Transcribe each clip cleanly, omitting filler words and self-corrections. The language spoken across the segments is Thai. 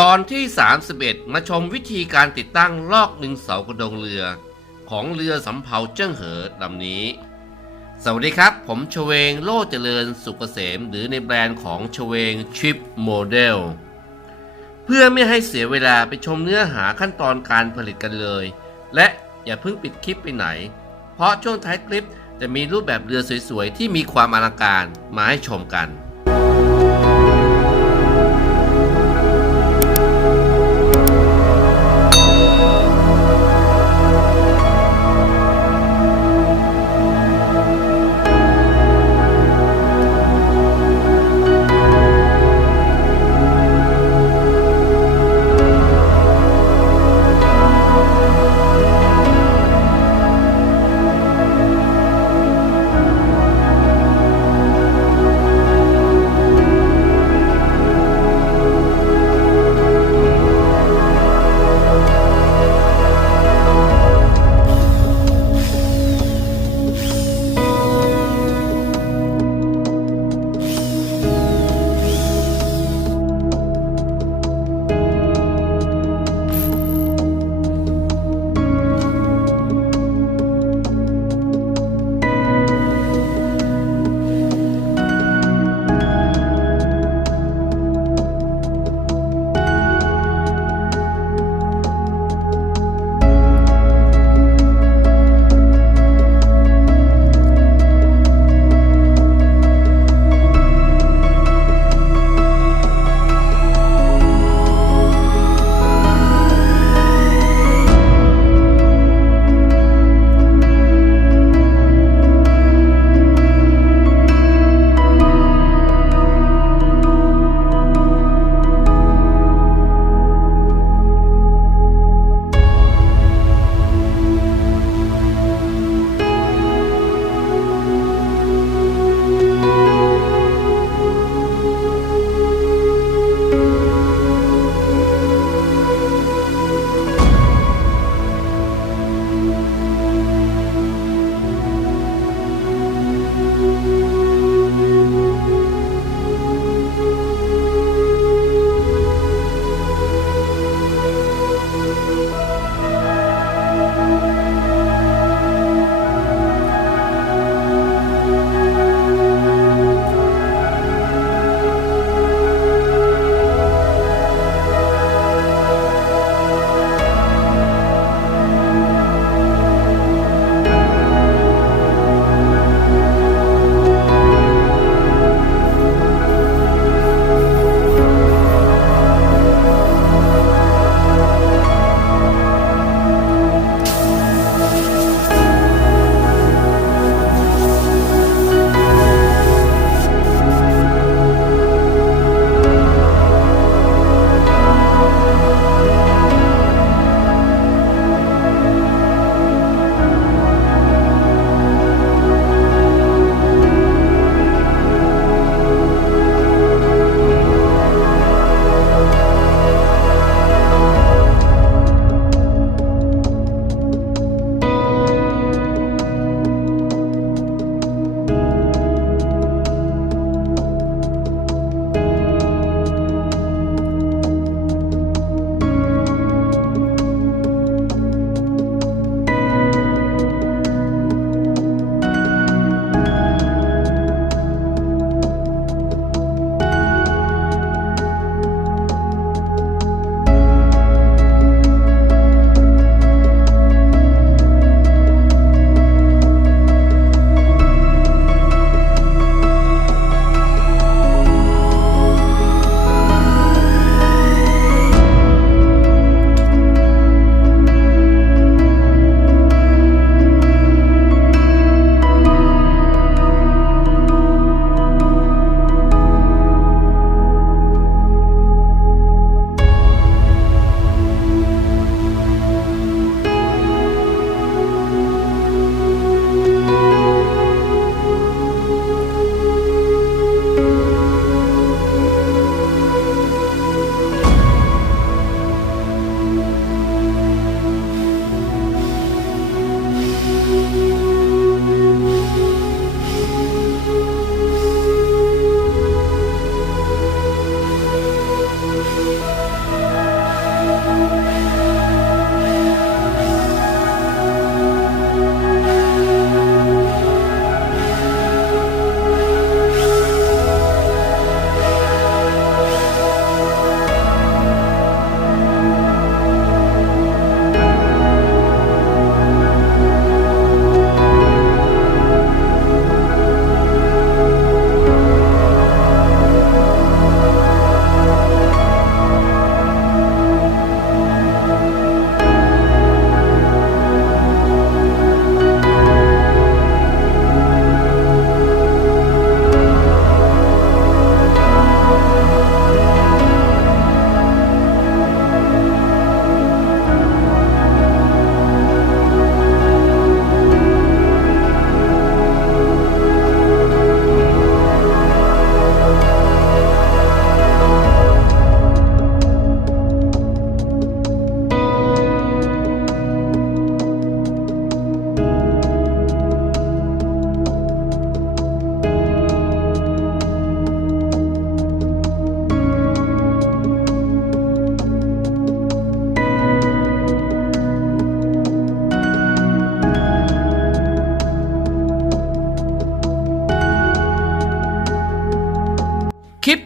ตอนที่31มาชมวิธีการติดตั้งลอกดึงเสากระดงเรือของเรือสำเภาเจิ้งเหอลำนี้สวัสดีครับผมชเวงโลเจริญสุกเกษมหรือในแบรนด์ของชเวงชิปโมเดลเพื่อไม่ให้เสียเวลาไปชมเนื้อหาขั้นตอนการผลิตกันเลยและอย่าเพิ่งปิดคลิปไปไหนเพราะช่วงท้ายคลิปจะมีรูปแบบเรือสวยๆที่มีความอลังการมาให้ชมกัน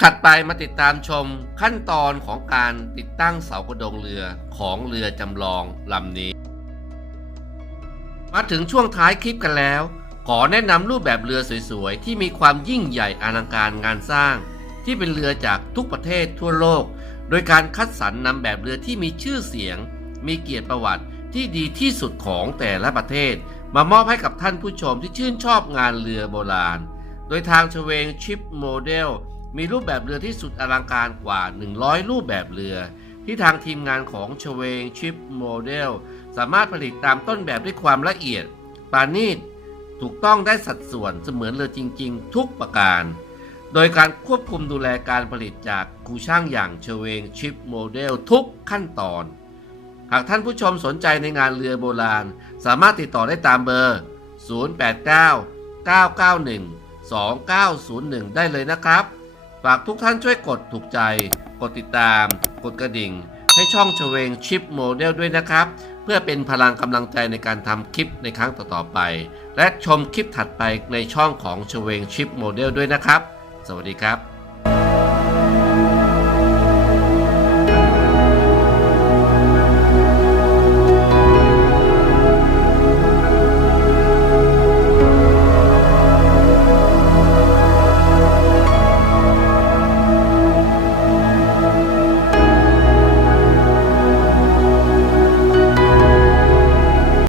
ถัดไปมาติดตามชมขั้นตอนของการติดตั้งเสากระโดงเรือของเรือจำลองลำนี้มาถึงช่วงท้ายคลิปกันแล้วขอแนะนำรูปแบบเรือสวยๆที่มีความยิ่งใหญ่อลังการงานสร้างที่เป็นเรือจากทุกประเทศทั่วโลกโดยการคัดสรรนำแบบเรือที่มีชื่อเสียงมีเกียรติประวัติที่ดีที่สุดของแต่ละประเทศมามอบให้กับท่านผู้ชมที่ชื่นชอบงานเรือโบราณโดยทางชเวงชิปโมเดลมีรูปแบบเรือที่สุดอลังการกว่า100รูปแบบเรือที่ทางทีมงานของชเวงชิปโมเดลสามารถผลิตตามต้นแบบด้วยความละเอียดปราณีตถูกต้องได้สัดส่วนเสมือนเรือจริงๆทุกประการโดยการควบคุมดูแลการผลิตจากครูช่างอย่างชเวงชิปโมเดลทุกขั้นตอนหากท่านผู้ชมสนใจในงานเรือโบราณสามารถติดต่อได้ตามเบอร์ 089-991-2901 ได้เลยนะครับฝากทุกท่านช่วยกดถูกใจกดติดตามกดกระดิ่งให้ช่องชเวงชิปโมเดลด้วยนะครับเพื่อเป็นพลังกำลังใจในการทำคลิปในครั้งต่อๆไปและชมคลิปถัดไปในช่องของชเวงชิปโมเดลด้วยนะครับสวัสดีครับ